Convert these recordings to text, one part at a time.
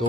2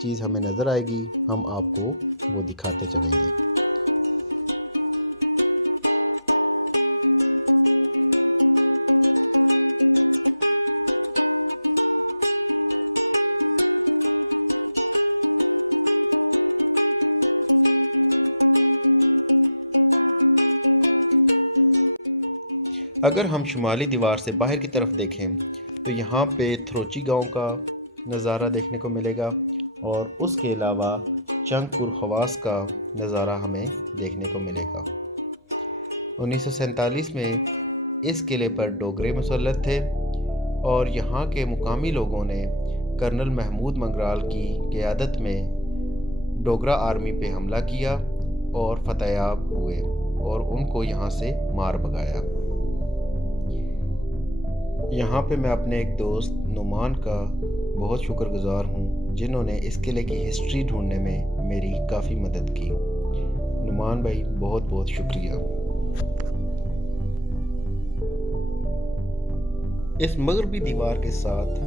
چیز ہمیں نظر آئے گی ہم آپ کو وہ دکھاتے چلیں گے۔ اگر ہم شمالی دیوار سے باہر کی طرف دیکھیں تو یہاں پہ تھروچی گاؤں کا نظارہ دیکھنے کو ملے گا، اور اس کے علاوہ چنگ پور خواص کا نظارہ ہمیں دیکھنے کو ملے گا۔ 1947 میں اس قلعے پر ڈوگرے مسلط تھے، اور یہاں کے مقامی لوگوں نے کرنل محمود منگرال کی قیادت میں ڈوگرا آرمی پہ حملہ کیا اور فتح یاب ہوئے اور ان کو یہاں سے مار بھگایا۔ یہاں پہ میں اپنے ایک دوست نعمان کا بہت شکر گزار ہوں جنہوں نے اس قلعے کی ہسٹری ڈھونڈنے میں میری کافی مدد کی۔ نعمان بھائی بہت بہت شکریہ۔ اس مغربی دیوار کے ساتھ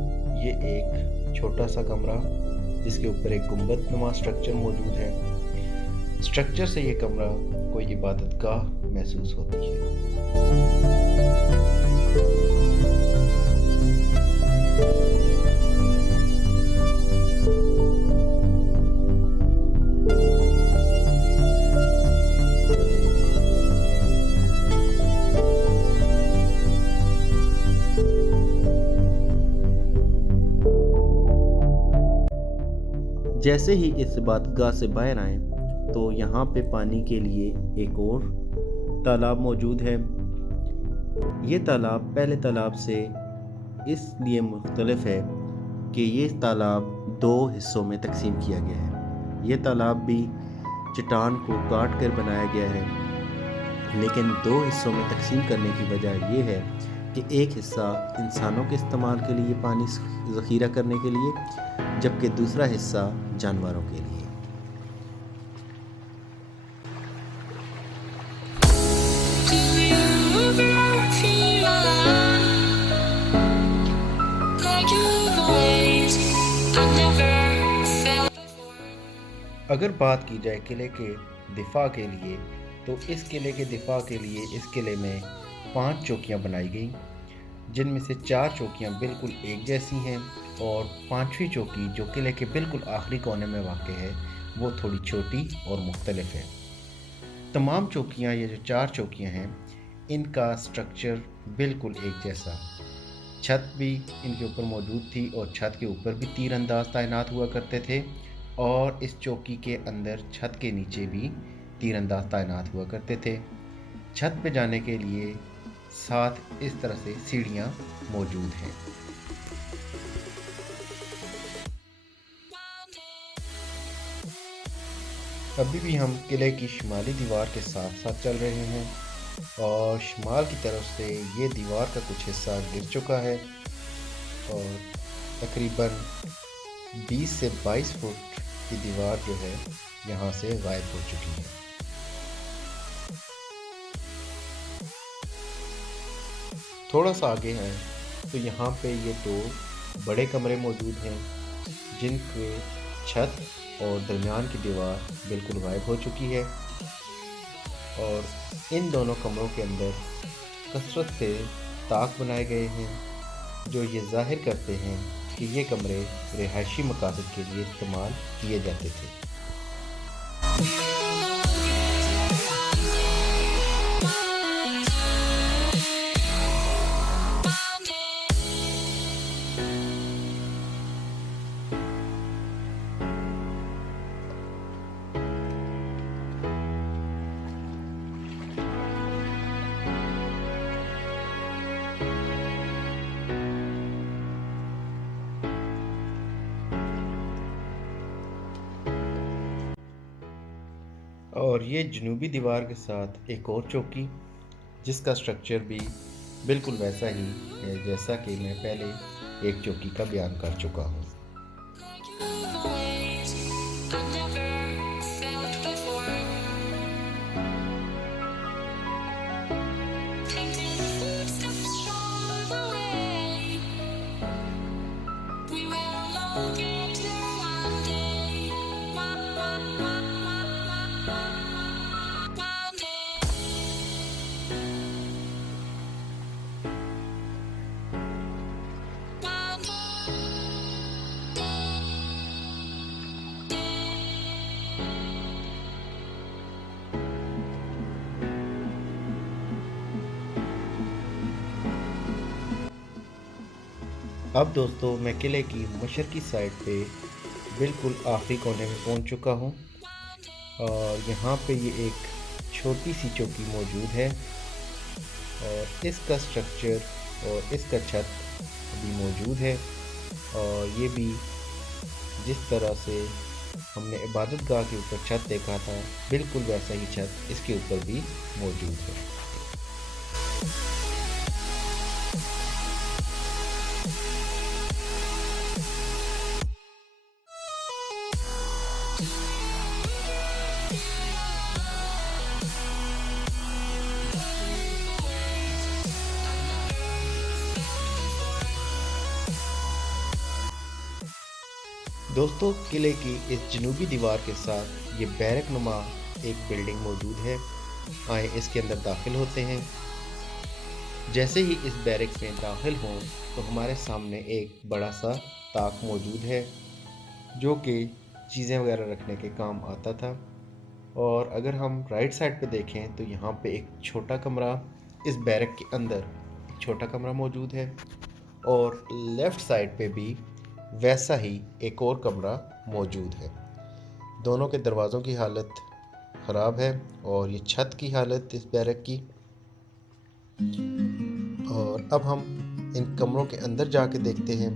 یہ ایک چھوٹا سا کمرہ جس کے اوپر ایک گنبد نما سٹرکچر موجود ہے۔ سٹرکچر سے یہ کمرہ کوئی عبادت گاہ محسوس ہوتی ہے۔ جیسے ہی اس عبادت گاہ سے باہر آئیں تو یہاں پہ پانی کے لیے ایک اور تالاب موجود ہے۔ یہ تالاب پہلے تالاب سے اس لیے مختلف ہے کہ یہ تالاب 2 حصوں میں تقسیم کیا گیا ہے۔ یہ تالاب بھی چٹان کو کاٹ کر بنایا گیا ہے، لیکن 2 حصوں میں تقسیم کرنے کی وجہ یہ ہے کہ ایک حصہ انسانوں کے استعمال کے لیے پانی ذخیرہ کرنے کے لیے، جبکہ دوسرا حصہ جانوروں کے لیے۔ اگر بات کی جائے قلعے کے دفاع کے لیے تو اس قلعے کے دفاع کے لیے اس قلعے میں 5 چوکیاں بنائی گئیں، جن میں سے 4 چوکیاں بالکل ایک جیسی ہیں، اور 5ویں چوکی جو قلعے کے بالکل آخری کونے میں واقع ہے وہ تھوڑی چھوٹی اور مختلف ہے۔ تمام چوکیاں، یہ جو 4 چوکیاں ہیں، ان کا سٹرکچر بالکل ایک جیسا، چھت بھی ان کے اوپر موجود تھی اور چھت کے اوپر بھی تیر انداز تعینات ہوا کرتے تھے، اور اس چوکی کے اندر چھت کے نیچے بھی تیر انداز تعینات ہوا کرتے تھے۔ چھت پہ جانے کے لیے 7 اس طرح سے سیڑھیاں موجود ہیں۔ ابھی بھی ہم قلعے کی شمالی دیوار کے ساتھ ساتھ چل رہے ہیں، اور شمال کی طرف سے یہ دیوار کا کچھ حصہ گر چکا ہے اور تقریباً 20 سے 22 فٹ کی دیوار جو ہے یہاں سے غائب ہو چکی ہے۔ تھوڑا سا آگے ہیں تو یہاں پہ یہ 2 بڑے کمرے موجود ہیں جن کے چھت اور درمیان کی دیوار بالکل غائب ہو چکی ہے، اور ان دونوں کمروں کے اندر کثرت سے طاق بنائے گئے ہیں جو یہ ظاہر کرتے ہیں کہ یہ کمرے رہائشی مقاصد کے لیے استعمال کیے جاتے تھے۔ اور یہ جنوبی دیوار کے ساتھ ایک اور چوکی جس کا سٹرکچر بھی بالکل ویسا ہی ہے جیسا کہ میں پہلے ایک چوکی کا بیان کر چکا ہوں۔ اب دوستو میں قلعے کی مشرقی سائڈ پہ بالکل آخری کونے میں پہنچ چکا ہوں، اور یہاں پہ یہ ایک چھوٹی سی چوکی موجود ہے، اور اس کا سٹرکچر اور اس کا چھت ابھی موجود ہے، اور یہ بھی جس طرح سے ہم نے عبادت گاہ کے اوپر چھت دیکھا تھا بالکل ویسا ہی چھت اس کے اوپر بھی موجود ہے۔ دوستو قلعے کی اس جنوبی دیوار کے ساتھ یہ بیرک نما ایک بلڈنگ موجود ہے، آئیں اس کے اندر داخل ہوتے ہیں۔ جیسے ہی اس بیرک میں داخل ہوں تو ہمارے سامنے ایک بڑا سا طاق موجود ہے جو کہ چیزیں وغیرہ رکھنے کے کام آتا تھا، اور اگر ہم رائٹ سائڈ پہ دیکھیں تو یہاں پہ ایک چھوٹا کمرہ، اس بیرک کے اندر ایک چھوٹا کمرہ موجود ہے، اور لیفٹ سائڈ پہ بھی ویسا ہی ایک اور کمرہ موجود ہے۔ دونوں کے دروازوں کی حالت خراب ہے، اور یہ چھت کی حالت اس بیرک کی۔ اور اب ہم ان کمروں کے اندر جا کے دیکھتے ہیں،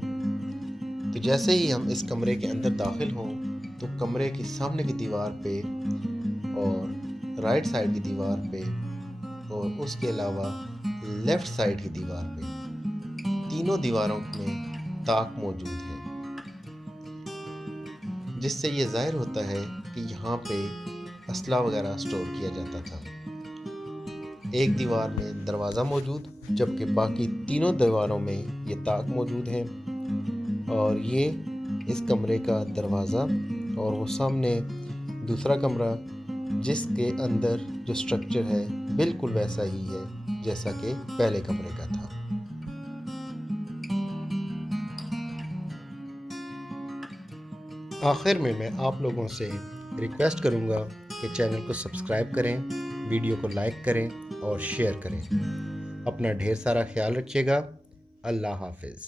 تو جیسے ہی ہم اس کمرے کے اندر داخل ہوں تو کمرے کی سامنے کی دیوار پہ اور رائٹ سائڈ کی دیوار پہ اور اس کے علاوہ لیفٹ سائڈ کی دیوار پہ تینوں دیواروں میں طاق موجود ہے، جس سے یہ ظاہر ہوتا ہے کہ یہاں پہ اسلحہ وغیرہ سٹور کیا جاتا تھا۔ ایک دیوار میں دروازہ موجود، جبکہ باقی تینوں دیواروں میں یہ طاق موجود ہیں، اور یہ اس کمرے کا دروازہ، اور وہ سامنے دوسرا کمرہ جس کے اندر جو سٹرکچر ہے بالکل ویسا ہی ہے جیسا کہ پہلے کمرے کا تھا۔ آخر میں آپ لوگوں سے ریکویسٹ کروں گا کہ چینل کو سبسکرائب کریں، ویڈیو کو لائک کریں اور شیئر کریں۔ اپنا ڈھیر سارا خیال رکھیے گا۔ اللہ حافظ۔